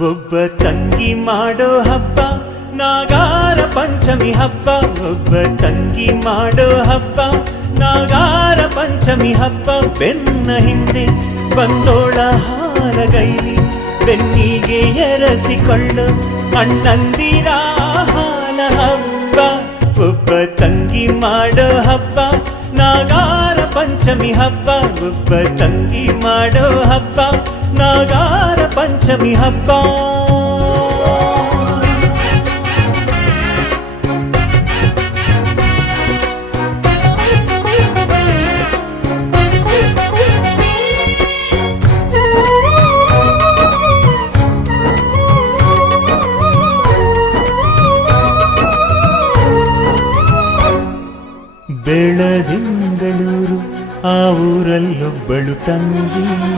ಒಬ್ಬ ತಂಗಿ ಮಾಡೋ ಹಬ್ಬ ನಾಗಾರ ಪಂಚಮಿ ಹಬ್ಬ. ಒಬ್ಬ ತಂಗಿ ಮಾಡೋ ಹಬ್ಬ ನಾಗಾರ ಪಂಚಮಿ ಹಬ್ಬ. ಬೆನ್ನ ಹಿಂದೆ ಬಂದೋಳ ಹಾಲಗೈಲಿ ಬೆನ್ನಿಗೆ ಎರಸಿಕೊಳ್ಳು ಅಣ್ಣಂದಿರ ಹಾಲ ಹಬ್ಬ. ಒಬ್ಬ ತಂಗಿ ಮಾಡೋ ಹಬ್ಬ ನಾಗಾರ ಪಂಚಮಿ ಹಬ್ಬ. ಒಬ್ಬ ತಂಗಿ ಮಾಡೋ ಹಬ್ಬ ನಾಗಾರ ಪಂಚಮಿ ಹಬ್ಬ. ಬೆಳದಿಂಗಳೂರು ಆ ಊರಲ್ಲೊಬ್ಬಳು ತಂಗಿ.